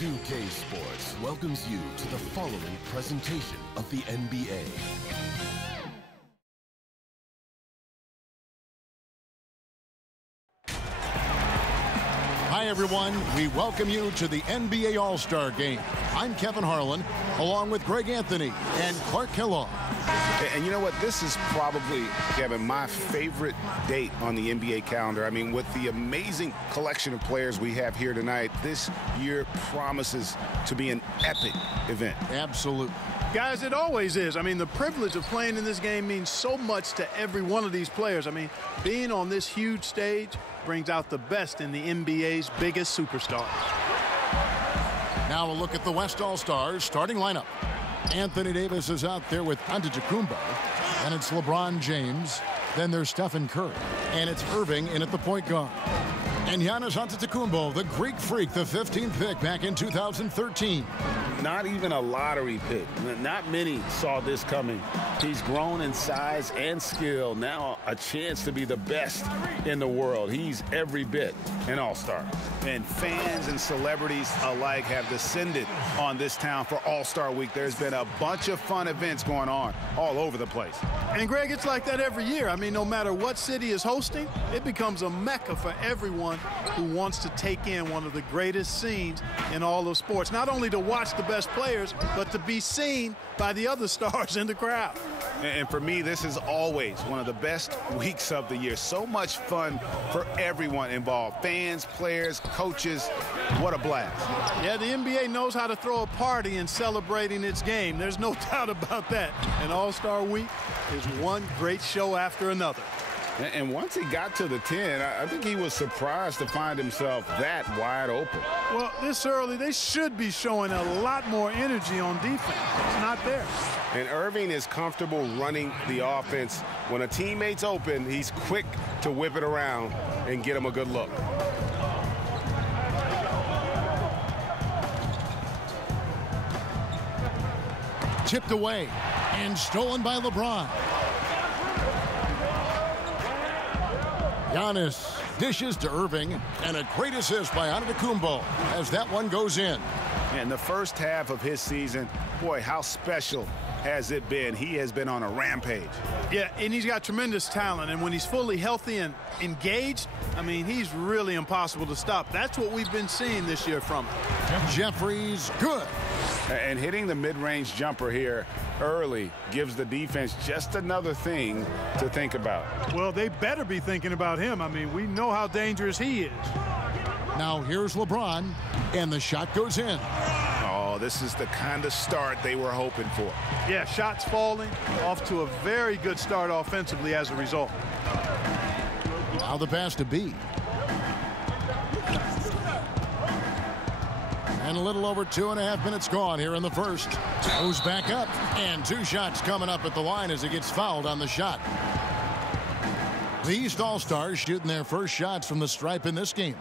2K Sports welcomes you to the following presentation of the NBA. Hi, everyone. We welcome you to the NBA All-Star Game. I'm Kevin Harlan, along with Greg Anthony and Clark Kellogg. And you know what? This is probably, Kevin, my favorite date on the NBA calendar. I mean, with the amazing collection of players we have here tonight, this year promises to be an epic event. Absolutely. Guys, it always is. I mean, the privilege of playing in this game means so much to every one of these players. I mean, being on this huge stage brings out the best in the NBA's biggest superstars. Now a look at the West All-Stars starting lineup. Anthony Davis is out there with Antetokounmpo, and it's LeBron James. Then there's Stephen Curry, and it's Irving in at the point guard. And Giannis Antetokounmpo, the Greek freak, the 15th pick back in 2013. Not even a lottery pick. Not many saw this coming. He's grown in size and skill. Now a chance to be the best in the world. He's every bit an all-star. And fans and celebrities alike have descended on this town for All-Star Week. There's been a bunch of fun events going on all over the place. And, Greg, it's like that every year. I mean, no matter what city is hosting, it becomes a mecca for everyone who wants to take in one of the greatest scenes in all of sports. Not only to watch the best players, but to be seen by the other stars in the crowd. And for me, this is always one of the best weeks of the year. So much fun for everyone involved. Fans, players, coaches. What a blast. Yeah, the NBA knows how to throw a party in celebrating its game. There's no doubt about that. And All-Star Week is one great show after another. And once he got to the 10, I think he was surprised to find himself that wide open. Well, this early, they should be showing a lot more energy on defense. It's not there. And Irving is comfortable running the offense. When a teammate's open, he's quick to whip it around and get him a good look. Tipped away and stolen by LeBron. Giannis dishes to Irving, and a great assist by Antetokounmpo as that one goes in. And the first half of his season, boy, how special has it been? He has been on a rampage. Yeah, and he's got tremendous talent, and when he's fully healthy and engaged, I mean, he's really impossible to stop. That's what we've been seeing this year from him. Jeffries, good. And hitting the mid-range jumper here early gives the defense just another thing to think about. Well, they better be thinking about him. I mean, we know how dangerous he is. Now here's LeBron, and the shot goes in. Oh, this is the kind of start they were hoping for. Yeah, shots falling, off to a very good start offensively as a result. Now the pass to B. And a little over 2.5 minutes gone here in the first. Goes back up, and 2 shots coming up at the line as he gets fouled on the shot. The East All-Stars shooting their first shots from the stripe in this game.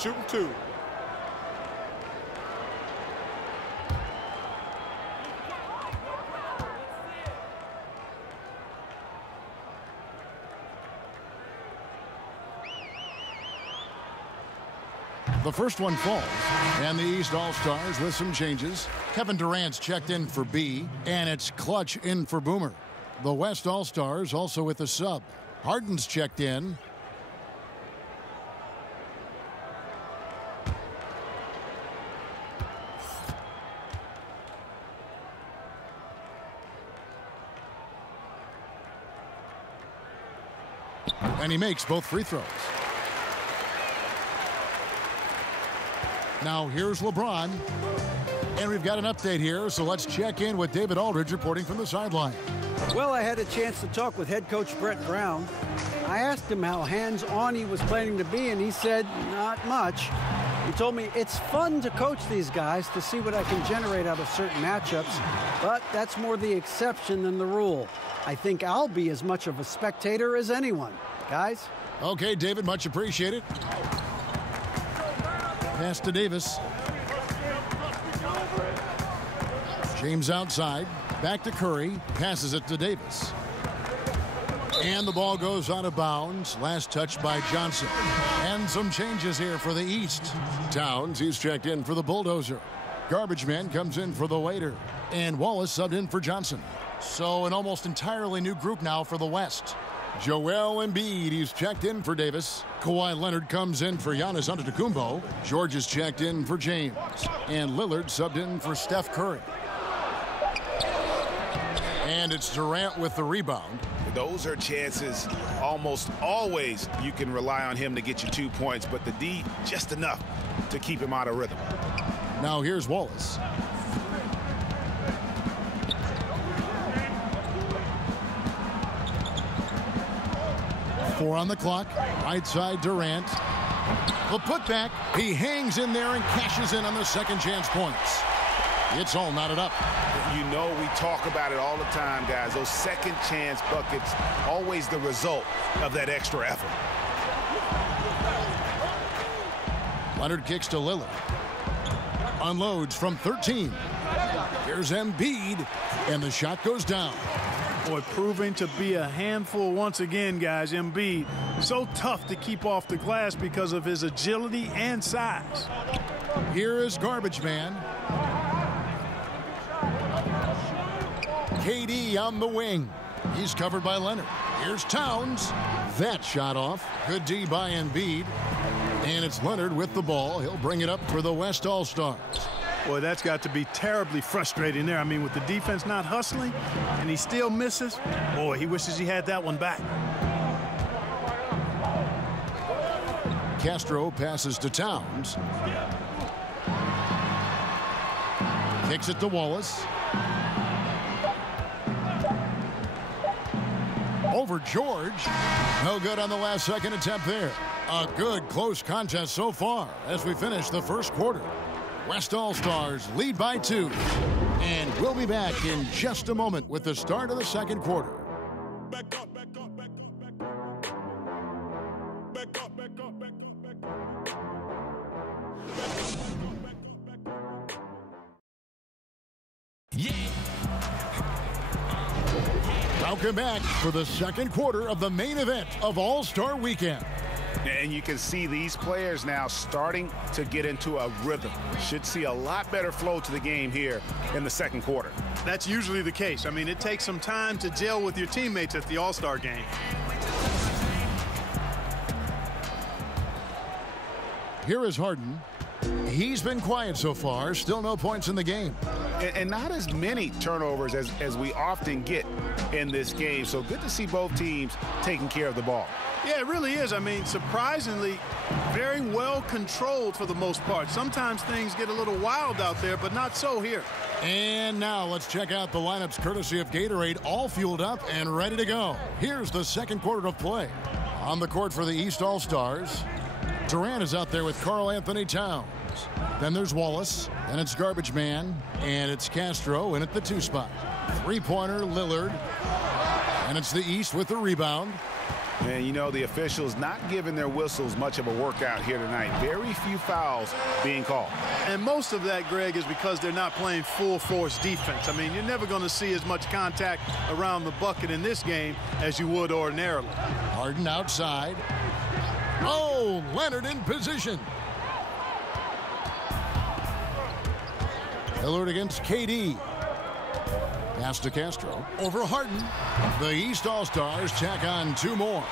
Shooting 2. The first one falls, and the East All-Stars with some changes. Kevin Durant's checked in for B, and it's Clutch in for Boomer. The West All-Stars also with a sub. Harden's checked in. And he makes both free throws. Now here's LeBron. And we've got an update here, so let's check in with David Aldridge reporting from the sideline. Well, I had a chance to talk with head coach Brett Brown. I asked him how hands-on he was planning to be, and he said, not much. He told me it's fun to coach these guys to see what I can generate out of certain matchups, but that's more the exception than the rule. I think I'll be as much of a spectator as anyone. Guys? Okay, David, much appreciated. Pass to Davis. James outside. Back to Curry. Passes it to Davis. And the ball goes out of bounds. Last touch by Johnson. And some changes here for the East. Towns, he's checked in for the Bulldozer. Garbage man comes in for the Waiter. And Wallace subbed in for Johnson. So an almost entirely new group now for the West. Joel Embiid, he's checked in for Davis. Kawhi Leonard comes in for Giannis Antetokounmpo. George is checked in for James. And Lillard subbed in for Steph Curry. And it's Durant with the rebound. Those are chances almost always you can rely on him to get you 2 points, but the D just enough to keep him out of rhythm. Now here's Wallace. Four on the clock. Right side Durant. The putback. He hangs in there and cashes in on the second chance points. It's all knotted up. You know we talk about it all the time, guys. Those second chance buckets, always the result of that extra effort. Leonard kicks to Lillard. Unloads from 13. Here's Embiid. And the shot goes down. Boy, proving to be a handful once again, guys. Embiid, so tough to keep off the glass because of his agility and size. Here is Garbage Man. KD on the wing. He's covered by Leonard. Here's Towns. That shot off. Good D by Embiid. And it's Leonard with the ball. He'll bring it up for the West All-Stars. Boy, that's got to be terribly frustrating there. I mean, with the defense not hustling and he still misses, boy, he wishes he had that one back. Castro passes to Towns. Kicks it to Wallace. Over George. No good on the last second attempt there. A good close contest so far as we finish the first quarter. West All-Stars lead by 2. And we'll be back in just a moment with the start of the second quarter. Back up, back up, back up, back up. Back up, back up, back up, back up. Yeah. Welcome back for the second quarter of the main event of All-Star Weekend. And you can see these players now starting to get into a rhythm. Should see a lot better flow to the game here in the second quarter. That's usually the case. I mean, it takes some time to gel with your teammates at the All-Star game. Here is Harden. He's been quiet so far. Still no points in the game. And not as many turnovers as we often get in this game. So good to see both teams taking care of the ball. Yeah, it really is. I mean, surprisingly, very well controlled for the most part. Sometimes things get a little wild out there, but not so here. And now let's check out the lineups courtesy of Gatorade, all fueled up and ready to go. Here's the second quarter of play. On the court for the East All-Stars, Durant is out there with Karl Anthony Towns. Then there's Wallace, then it's Garbage Man, and it's Castro in at the 2 spot. Three-pointer, Lillard, and it's the East with the rebound. And, you know, the officials not giving their whistles much of a workout here tonight. Very few fouls being called. And most of that, Greg, is because they're not playing full-force defense. I mean, you're never going to see as much contact around the bucket in this game as you would ordinarily. Harden outside. Oh, Leonard in position. Lillard against KD. Pass to Castro. Over Harden. The East All-Stars tack on 2 more.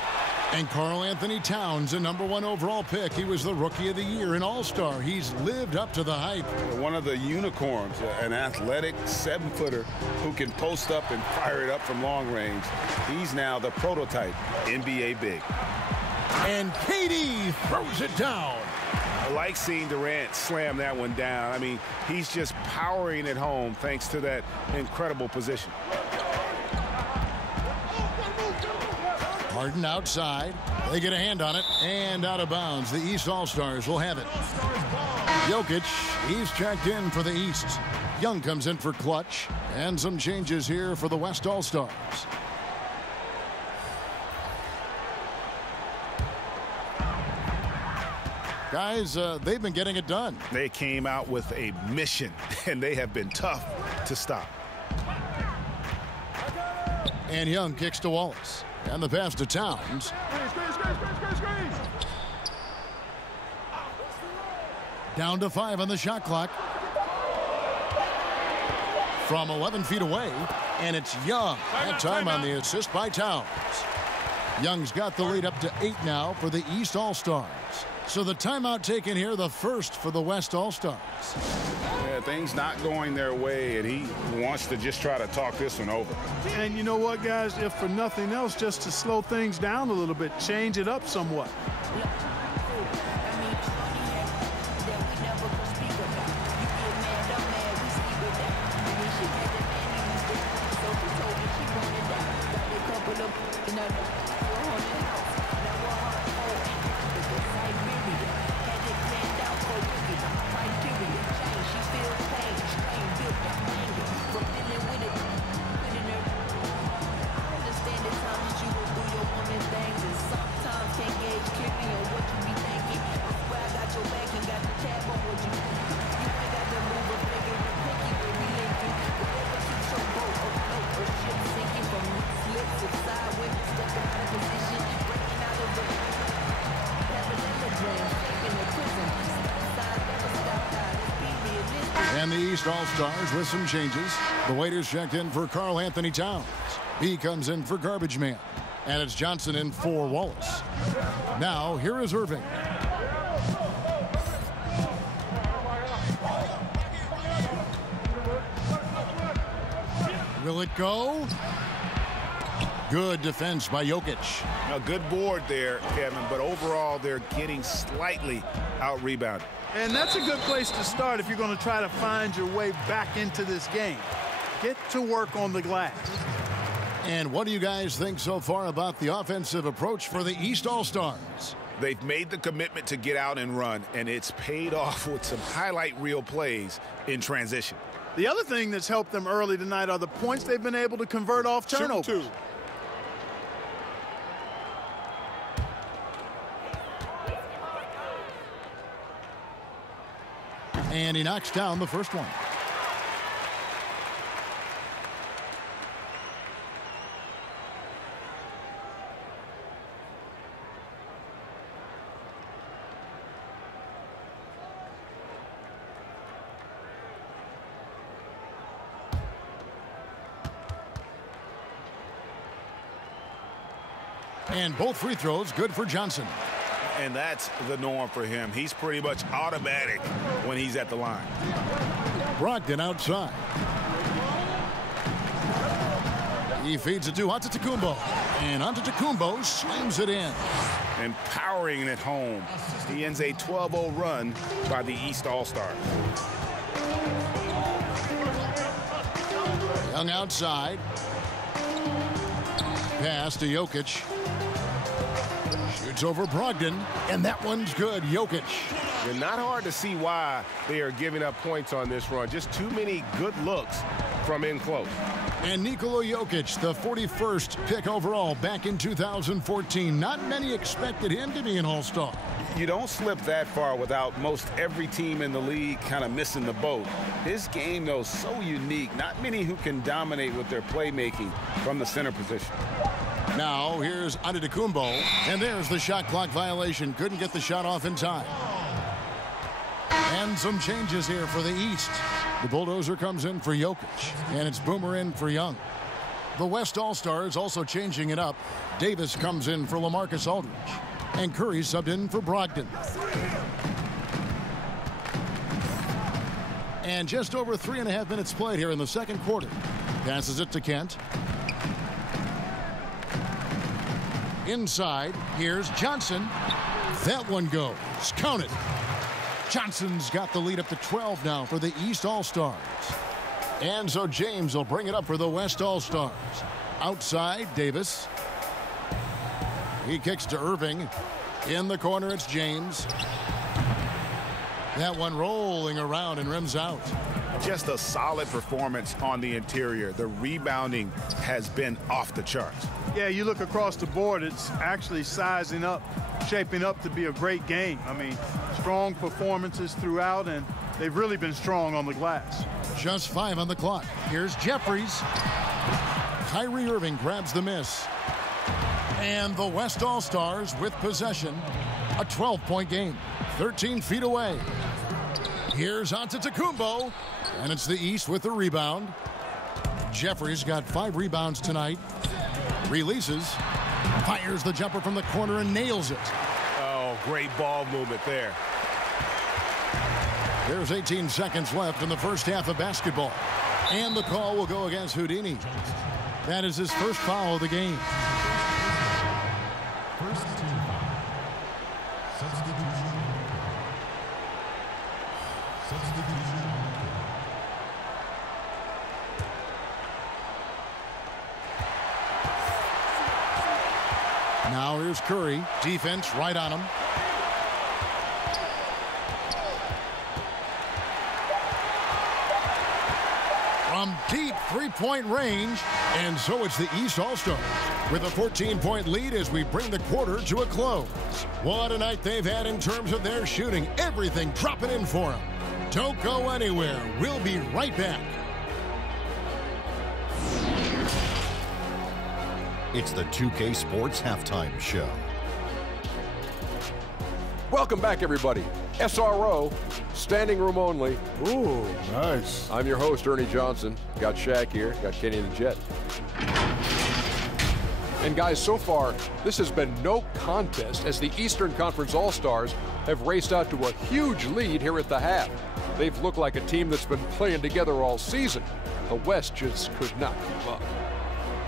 And Karl Anthony Towns, a #1 overall pick. He was the Rookie of the Year, an All-Star. He's lived up to the hype. One of the unicorns, an athletic 7-footer who can post up and fire it up from long range. He's now the prototype NBA big. And KD throws it down. I like seeing Durant slam that one down. I mean, he's just powering it home thanks to that incredible position. Harden outside. They get a hand on it and out of bounds. The East All-Stars will have it. Jokic, he's checked in for the East. Young comes in for clutch. And some changes here for the West All-Stars. Guys, they've been getting it done. They came out with a mission, and they have been tough to stop. And Young kicks to Wallace. And the pass to Towns. Down to 5 on the shot clock. From 11 feet away, and it's Young. That time on the assist by Towns. Young's got the lead up to 8 now for the East All-Stars. So the timeout taken here, the first for the West All-Stars. Yeah, things not going their way, and he wants to just try to talk this one over. And you know what, guys? If for nothing else, just to slow things down a little bit, change it up somewhat. And the East All-Stars with some changes. The waiters checked in for Karl Anthony Towns. He comes in for Garbage Man. And it's Johnson in for Wallace. Now, here is Irving. Will it go? Good defense by Jokic. A good board there, Kevin, but overall they're getting slightly out-rebounded. And that's a good place to start if you're going to try to find your way back into this game. Get to work on the glass. And what do you guys think so far about the offensive approach for the East All-Stars? They've made the commitment to get out and run, and it's paid off with some highlight reel plays in transition. The other thing that's helped them early tonight are the points they've been able to convert off turnovers. And he knocks down the first one. And both free throws good for Johnson. And that's the norm for him. He's pretty much automatic when he's at the line. Brogdon outside. He feeds it to Antetokounmpo. And Antetokounmpo slams it in. Empowering it home. He ends a 12-0 run by the East All-Stars. Young outside. Pass to Jokic. Shoots over Brogdon, and that one's good. Jokic. It's not hard to see why they are giving up points on this run. Just too many good looks from in close. And Nikola Jokic, the 41st pick overall back in 2014. Not many expected him to be an all-star. You don't slip that far without most every team in the league kind of missing the boat. His game, though, so unique. Not many who can dominate with their playmaking from the center position. Now, here's Antetokounmpo, and there's the shot clock violation. Couldn't get the shot off in time. And some changes here for the East. The bulldozer comes in for Jokic, and it's Boomer in for Young. The West All-Stars also changing it up. Davis comes in for LaMarcus Aldridge, and Curry subbed in for Brogdon. And just over 3.5 minutes played here in the second quarter. Passes it to Kent. Inside, here's Johnson. That one goes. Count it. Johnson's got the lead up to 12 now for the East All-Stars. And so James will bring it up for the West All-Stars. Outside, Davis. He kicks to Irving. In the corner, it's James. That one rolling around and rims out. Just a solid performance on the interior. The rebounding has been off the charts. Yeah, you look across the board, it's actually sizing up, shaping up to be a great game. I mean, strong performances throughout, and they've really been strong on the glass. Just 5 on the clock. Here's Jeffries. Kyrie Irving grabs the miss. And the West All-Stars with possession. A 12-point game. 13 feet away. Here's Antetokounmpo. And it's the East with the rebound. Jeffries got 5 rebounds tonight. Releases. Fires the jumper from the corner and nails it. Oh, great ball movement there. There's 18 seconds left in the first half of basketball. And the call will go against Houdini. That is his first foul of the game. First team foul. Substitution. Substitution. Now here's Curry. Defense right on him. From deep three-point range. And so it's the East All-Stars with a 14-point lead as we bring the quarter to a close. What a night they've had in terms of their shooting. Everything dropping in for them. Don't go anywhere. We'll be right back. It's the 2K Sports Halftime Show. Welcome back, everybody. SRO, standing room only. Ooh, nice. I'm your host, Ernie Johnson. Got Shaq here, got Kenny the Jet. And guys, so far, this has been no contest as the Eastern Conference All-Stars have raced out to a huge lead here at the half. They've looked like a team that's been playing together all season. The West just could not keep up.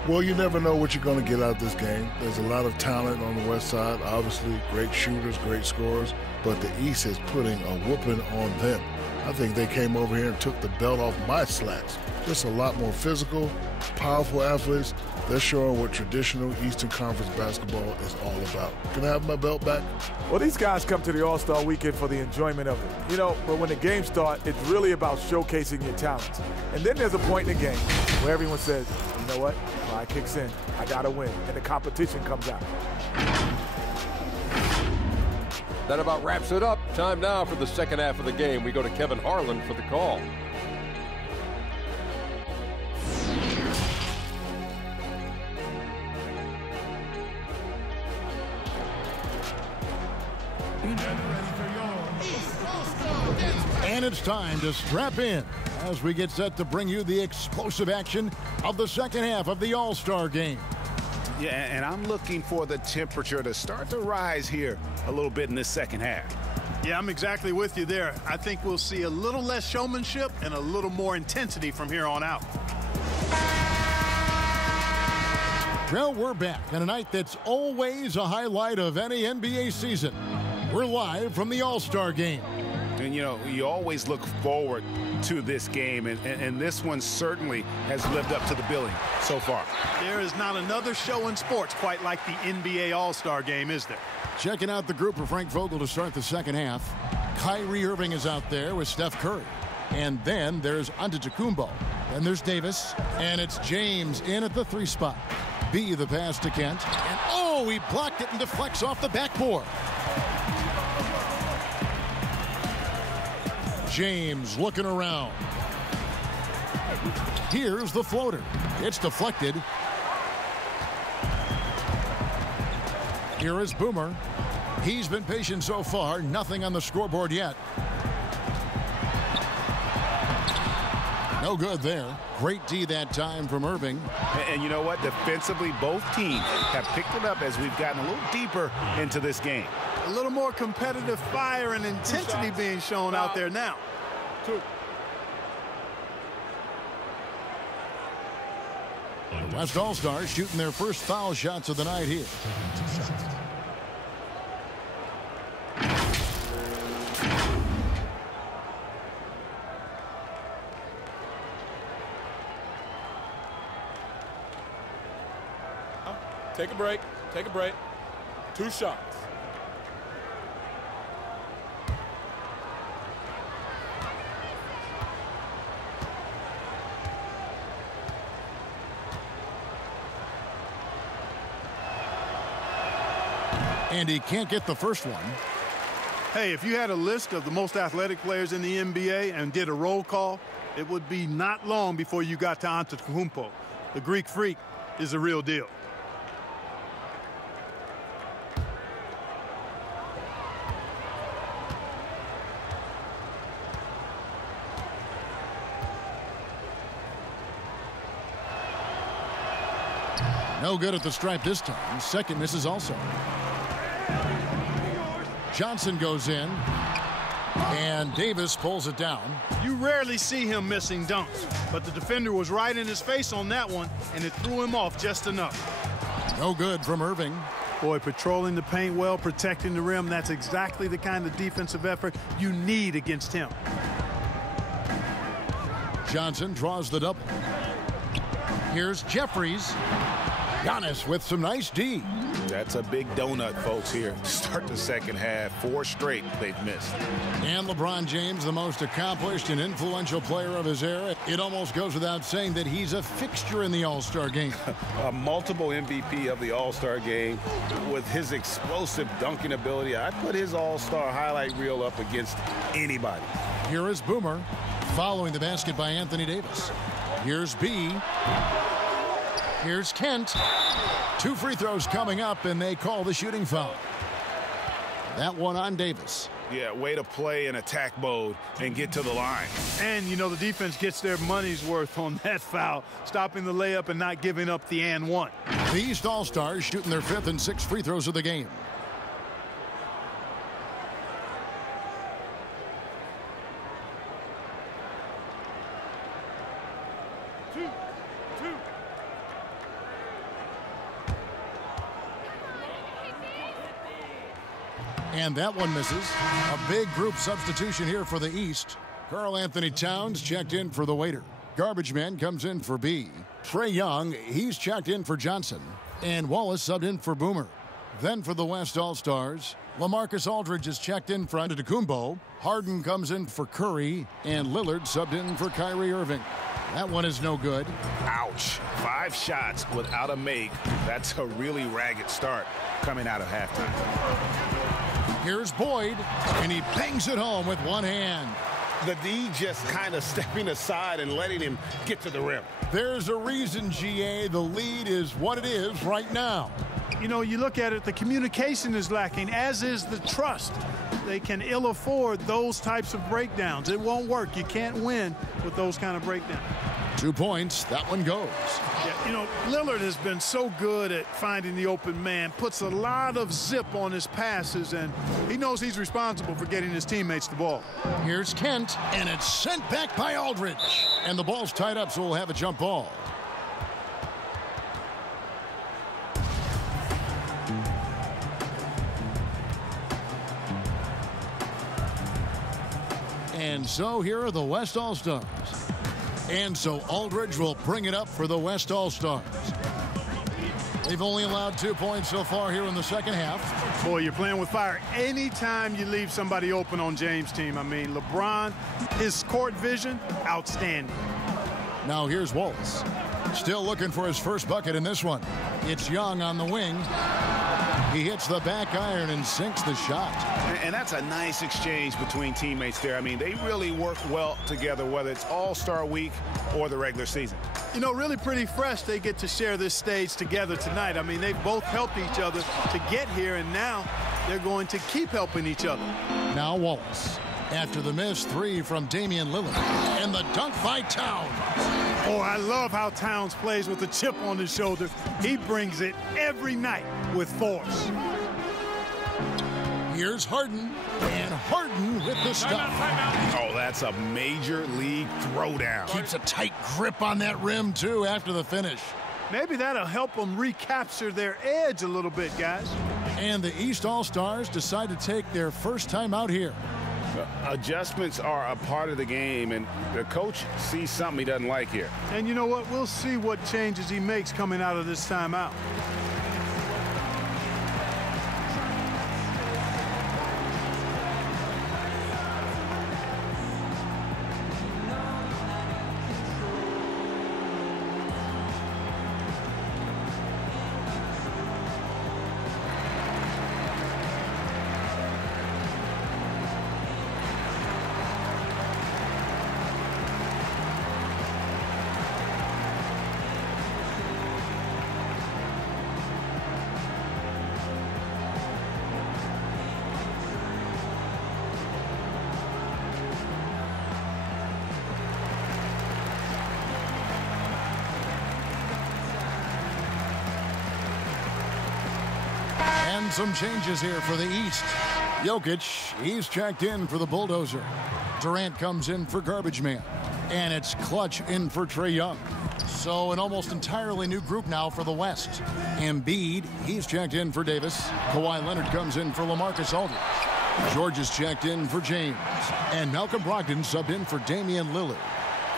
Well, you never know what you're going to get out of this game. There's a lot of talent on the West side, obviously, great shooters, great scorers, but the East is putting a whooping on them. I think they came over here and took the belt off my slacks. Just a lot more physical, powerful athletes. They're showing what traditional Eastern Conference basketball is all about. Can I have my belt back? Well, these guys come to the All-Star Weekend for the enjoyment of it. You know, but when the games start, it's really about showcasing your talents. And then there's a point in the game where everyone says, you know what? Pride kicks in. I got to win. And the competition comes out. That about wraps it up. Time now for the second half of the game. We go to Kevin Harlan for the call. And it's time to strap in as we get set to bring you the explosive action of the second half of the All-Star game. Yeah, and I'm looking for the temperature to start to rise here a little bit in this second half. Yeah, I'm exactly with you there. I think we'll see a little less showmanship and a little more intensity from here on out. Well, we're back on a night that's always a highlight of any NBA season. We're live from the All-Star game. And, you know, you always look forward to this game, and this one certainly has lived up to the billing so far. There is not another show in sports quite like the NBA All-Star game, is there? Checking out the group for Frank Vogel to start the second half. Kyrie Irving is out there with Steph Curry. And then there's Antetokounmpo. Then there's Davis. And it's James in at the 3 spot. B the pass to Kent. And oh, he blocked it and deflects off the backboard. James looking around. Here's the floater. It's deflected. Here is Boomer. He's been patient so far. Nothing on the scoreboard yet. No good there. Great D that time from Irving. And you know what? Defensively, both teams have picked it up as we've gotten a little deeper into this game. A little more competitive fire and intensity being shown out there now. 2. The West All-Stars shooting their first foul shots of the night here. Take a break. Take a break. 2 shots. And he can't get the first one. Hey, if you had a list of the most athletic players in the NBA and did a roll call, it would be not long before you got to Antetokounmpo. The Greek Freak is the real deal. No good at the stripe this time. Second misses also. Johnson goes in, and Davis pulls it down. You rarely see him missing dunks, but the defender was right in his face on that one, and it threw him off just enough. No good from Irving. Boy, patrolling the paint well, protecting the rim, that's exactly the kind of defensive effort you need against him. Johnson draws the double. Here's Jeffries. Giannis with some nice D. That's a big donut, folks, here. Start the second half. 4 straight they've missed. And LeBron James, the most accomplished and influential player of his era. It almost goes without saying that he's a fixture in the All-Star game. A multiple MVP of the All-Star game. With his explosive dunking ability, I'd put his All-Star highlight reel up against anybody. Here is Boomer, following the basket by Anthony Davis. Here's B. Here's Kent. 2 free throws coming up, and they call the shooting foul. That one on Davis. Yeah, way to play in attack mode and get to the line. And, you know, the defense gets their money's worth on that foul, stopping the layup and not giving up the and one. The East All-Stars shooting their 5th and 6th free throws of the game. And that one misses. A big group substitution here for the East. Karl-Anthony Towns checked in for the waiter. Garbage Man comes in for B. Trae Young, he's checked in for Johnson. And Wallace subbed in for Boomer. Then for the West All-Stars, LaMarcus Aldridge is checked in for Antetokounmpo. Harden comes in for Curry. And Lillard subbed in for Kyrie Irving. That one is no good. Ouch. 5 shots without a make. That's a really ragged start coming out of halftime. Here's Boyd, and he bangs it home with one hand. The D just kind of stepping aside and letting him get to the rim. There's a reason, GA, the lead is what it is right now. You know, you look at it, the communication is lacking, as is the trust. They can ill afford those types of breakdowns. It won't work. You can't win with those kind of breakdowns. 2 points. That one goes. Yeah, you know, Lillard has been so good at finding the open man, puts a lot of zip on his passes, and he knows he's responsible for getting his teammates the ball. Here's Kent, and it's sent back by Aldridge. And the ball's tied up, so we'll have a jump ball. And so here are the West All-Stars. And so Aldridge will bring it up for the West All-Stars. They've only allowed 2 points so far here in the second half. Boy, you're playing with fire anytime you leave somebody open on James' team. I mean, LeBron, his court vision, outstanding. Now here's Wallace. Still looking for his first bucket in this one. It's Young on the wing. He hits the back iron and sinks the shot. And that's a nice exchange between teammates there. I mean, they really work well together, whether it's All-Star Week or the regular season. You know, really pretty fresh they get to share this stage together tonight. I mean, they both helped each other to get here, and now they're going to keep helping each other. Now Wallace. After the missed 3 from Damian Lillard. And the dunk by Towns. Oh, I love how Towns plays with a chip on his shoulder. He brings it every night with force. Here's Harden, and Harden with the stop. Oh, that's a major league throwdown. Keeps a tight grip on that rim, too, after the finish. Maybe that'll help them recapture their edge a little bit, guys. And the East All-Stars decide to take their first time out here. Adjustments are a part of the game, and the coach sees something he doesn't like here. And you know what? We'll see what changes he makes coming out of this timeout. And some changes here for the East. Jokic, he's checked in for the Bulldozer. Durant comes in for Garbage Man. And it's Clutch in for Trae Young. So an almost entirely new group now for the West. Embiid, he's checked in for Davis. Kawhi Leonard comes in for LaMarcus Aldridge. George is checked in for James. And Malcolm Brogdon subbed in for Damian Lillard.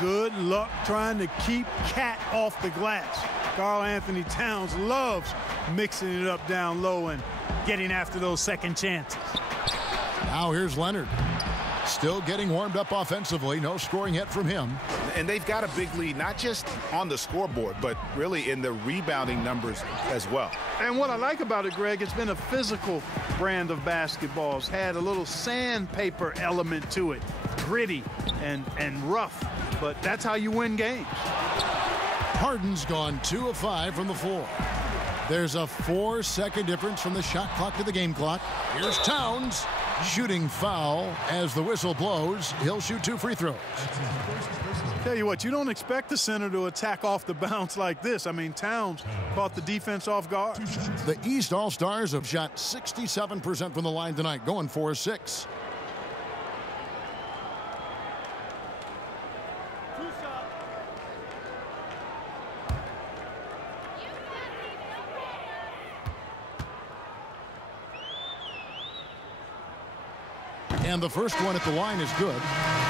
Good luck trying to keep Cat off the glass. Karl Anthony Towns loves mixing it up down low and getting after those second chances. Now here's Leonard. Still getting warmed up offensively. No scoring yet from him. And they've got a big lead, not just on the scoreboard, but really in the rebounding numbers as well. And what I like about it, Greg, it's been a physical brand of basketball. It's had a little sandpaper element to it. Gritty and rough. But that's how you win games. Harden's gone 2 of 5 from the floor. There's a 4-second difference from the shot clock to the game clock. Here's Towns. Shooting foul as the whistle blows. He'll shoot 2 free throws. Tell you what, you don't expect the center to attack off the bounce like this. I mean, Towns caught the defense off guard. The East All-Stars have shot 67% from the line tonight, going 4-6. And the first one at the line is good.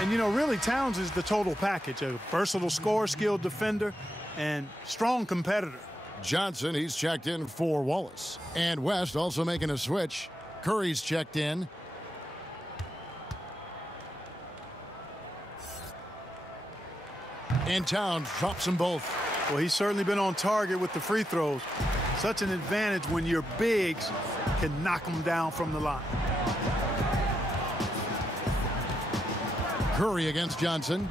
And, you know, really, Towns is the total package. A versatile scorer, skilled defender, and strong competitor. Johnson, he's checked in for Wallace. And West also making a switch. Curry's checked in. And Towns drops them both. Well, he's certainly been on target with the free throws. Such an advantage when your bigs can knock them down from the line. Curry against Johnson.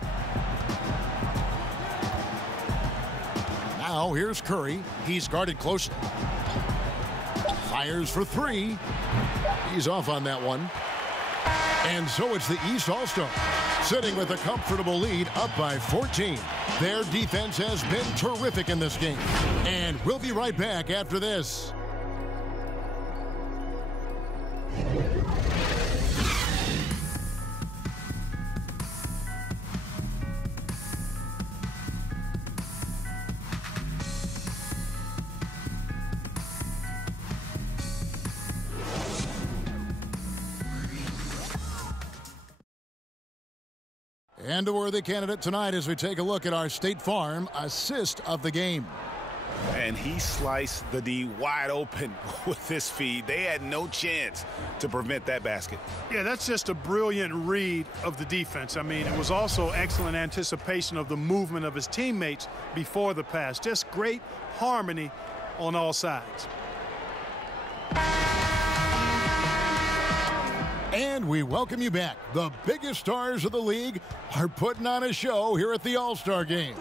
Now here's Curry. He's guarded closely. Fires for 3. He's off on that one. And so it's the East All-Star sitting with a comfortable lead, up by 14. Their defense has been terrific in this game. And we'll be right back after this. And a worthy candidate tonight as we take a look at our State Farm assist of the game. And he sliced the D wide open with his feed. They had no chance to prevent that basket. Yeah, that's just a brilliant read of the defense. I mean, it was also excellent anticipation of the movement of his teammates before the pass. Just great harmony on all sides. And we welcome you back. The biggest stars of the league are putting on a show here at the All-Star Game.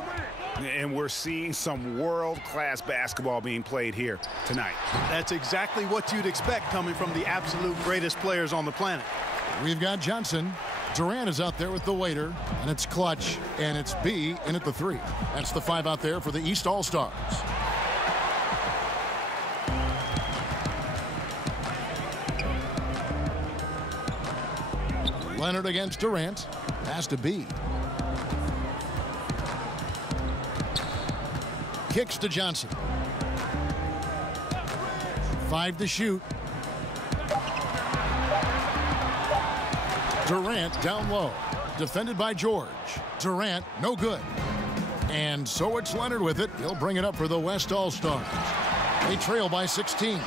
And we're seeing some world-class basketball being played here tonight. That's exactly what you'd expect coming from the absolute greatest players on the planet. We've got Johnson. Durant is out there with the waiter, and it's Clutch, and it's B in at the 3. That's the 5 out there for the East All-Stars. Leonard against Durant. Pass to B. Kicks to Johnson. 5 to shoot. Durant down low. Defended by George. Durant, no good. And so it's Leonard with it. He'll bring it up for the West All-Stars. They trail by 16.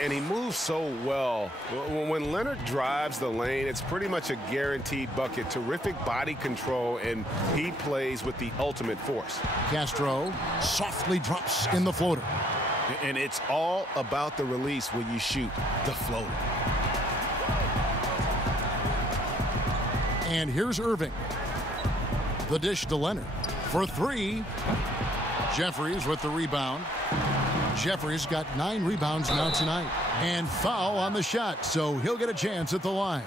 And he moves so well. When Leonard drives the lane, it's pretty much a guaranteed bucket. Terrific body control, and he plays with the ultimate force. Castro softly drops in the floater. And it's all about the release when you shoot the floater. And here's Irving. The dish to Leonard for 3. Jeffries with the rebound. Jeffries got 9 rebounds now tonight. And foul on the shot, so he'll get a chance at the line.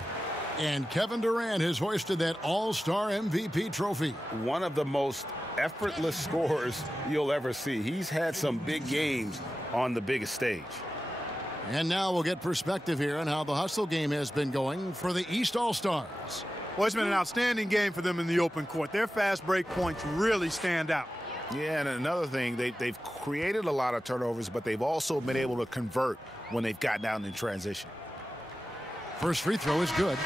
And Kevin Durant has hoisted that All-Star MVP trophy. One of the most effortless scorers you'll ever see. He's had some big games on the biggest stage. And now we'll get perspective here on how the hustle game has been going for the East All-Stars. Well, it's been an outstanding game for them in the open court. Their fast break points really stand out. Yeah, and another thing, they've created a lot of turnovers, but they've also been able to convert when they've gotten out in transition. First free throw is good.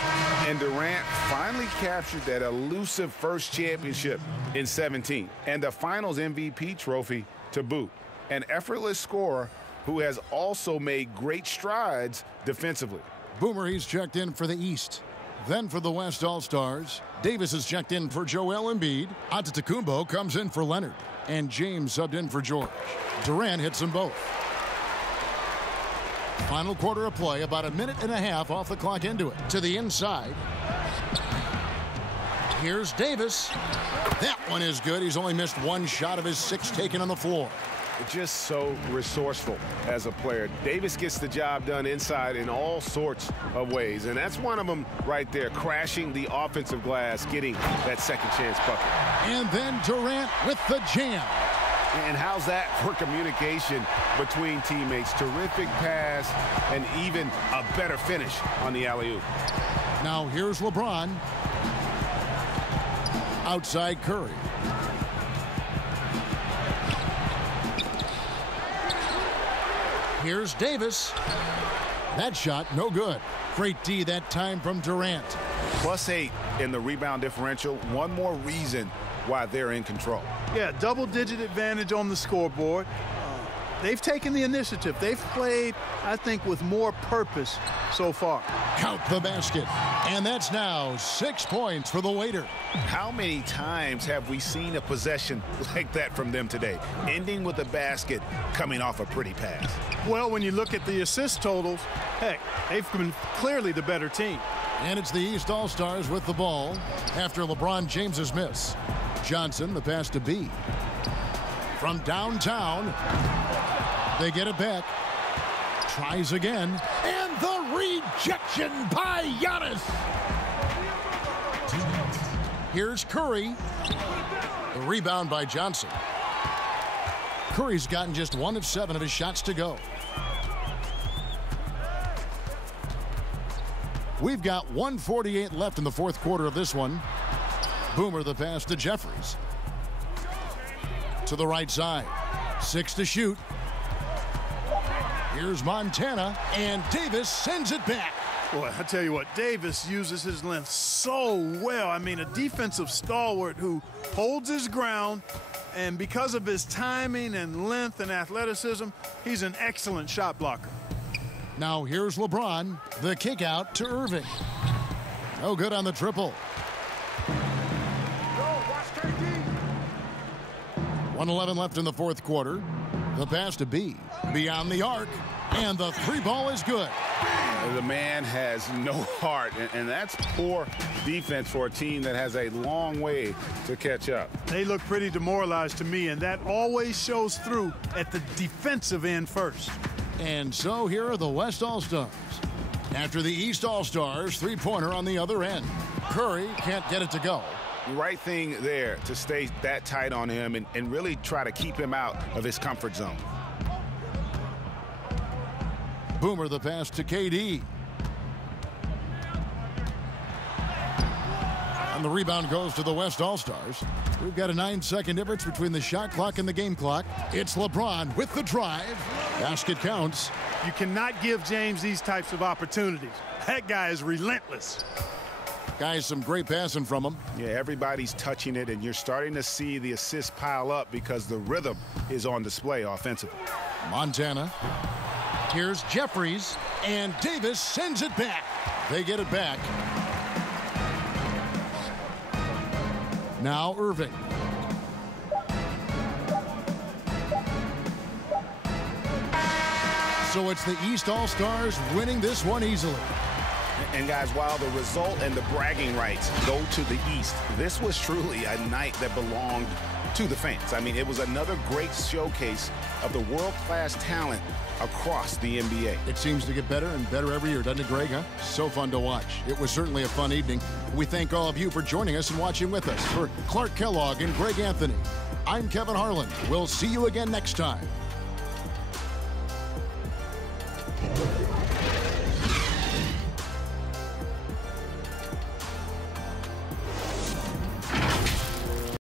And Durant finally captured that elusive first championship in 17 and the finals MVP trophy to boot. An effortless scorer who has also made great strides defensively. Boomer, he's checked in for the East. Then for the West All-Stars, Davis is checked in for Joel Embiid. Antetokounmpo comes in for Leonard. And James subbed in for George. Durant hits them both. Final quarter of play, about a minute and a half off the clock into it. To the inside. Here's Davis. That one is good. He's only missed one shot of his 6 taken on the floor. Just so resourceful as a player. Davis gets the job done inside in all sorts of ways, and that's one of them right there, crashing the offensive glass, getting that second chance bucket. And then Durant with the jam. And how's that for communication between teammates? Terrific pass and even a better finish on the alley-oop. Now here's LeBron. Outside Curry. Here's Davis. That shot, no good. Great D that time from Durant. +8 in the rebound differential. One more reason why they're in control. Yeah, double-digit advantage on the scoreboard. They've taken the initiative. They've played, I think, with more purpose so far. Count the basket. And that's now 6 points for the waiter. How many times have we seen a possession like that from them today? Ending with a basket, coming off a pretty pass. Well, when you look at the assist totals, heck, they've been clearly the better team. And it's the East All-Stars with the ball after LeBron James's miss. Johnson, the pass to B. From downtown, they get it back. Tries again. And the rejection by Giannis. Here's Curry. The rebound by Johnson. Curry's gotten just 1 of 7 of his shots to go. We've got 1:48 left in the fourth quarter of this one. Boomer the pass to Jeffries. To the right side. 6 to shoot. Here's Montana, and Davis sends it back. Boy, I tell you what, Davis uses his length so well. I mean, a defensive stalwart who holds his ground, and because of his timing and length and athleticism, he's an excellent shot blocker. Now here's LeBron, the kick out to Irving. No good on the triple. 1:11 left in the fourth quarter. The pass to B, beyond the arc, and the 3 ball is good. The man has no heart, and that's poor defense for a team that has a long way to catch up. They look pretty demoralized to me, and that always shows through at the defensive end first. And so here are the West All-Stars. After the East All-Stars, 3-pointer on the other end. Curry can't get it to go. Right thing there to stay that tight on him and really try to keep him out of his comfort zone. Boomer the pass to KD. And the rebound goes to the West All-Stars. We've got a 9-second difference between the shot clock and the game clock. It's LeBron with the drive. Basket counts. You cannot give James these types of opportunities. That guy is relentless. Guys, some great passing from him. Yeah, everybody's touching it, and you're starting to see the assists pile up because the rhythm is on display offensively. Montana. Here's Jeffries, and Davis sends it back. They get it back. Now Irving. So it's the East All-Stars winning this one easily. And guys, while the result and the bragging rights go to the East, this was truly a night that belonged to the fans. I mean, it was another great showcase of the world-class talent across the NBA. It seems to get better and better every year, doesn't it, Greg? Huh? So fun to watch. It was certainly a fun evening. We thank all of you for joining us and watching with us. For Clark Kellogg and Greg Anthony, I'm Kevin Harlan. We'll see you again next time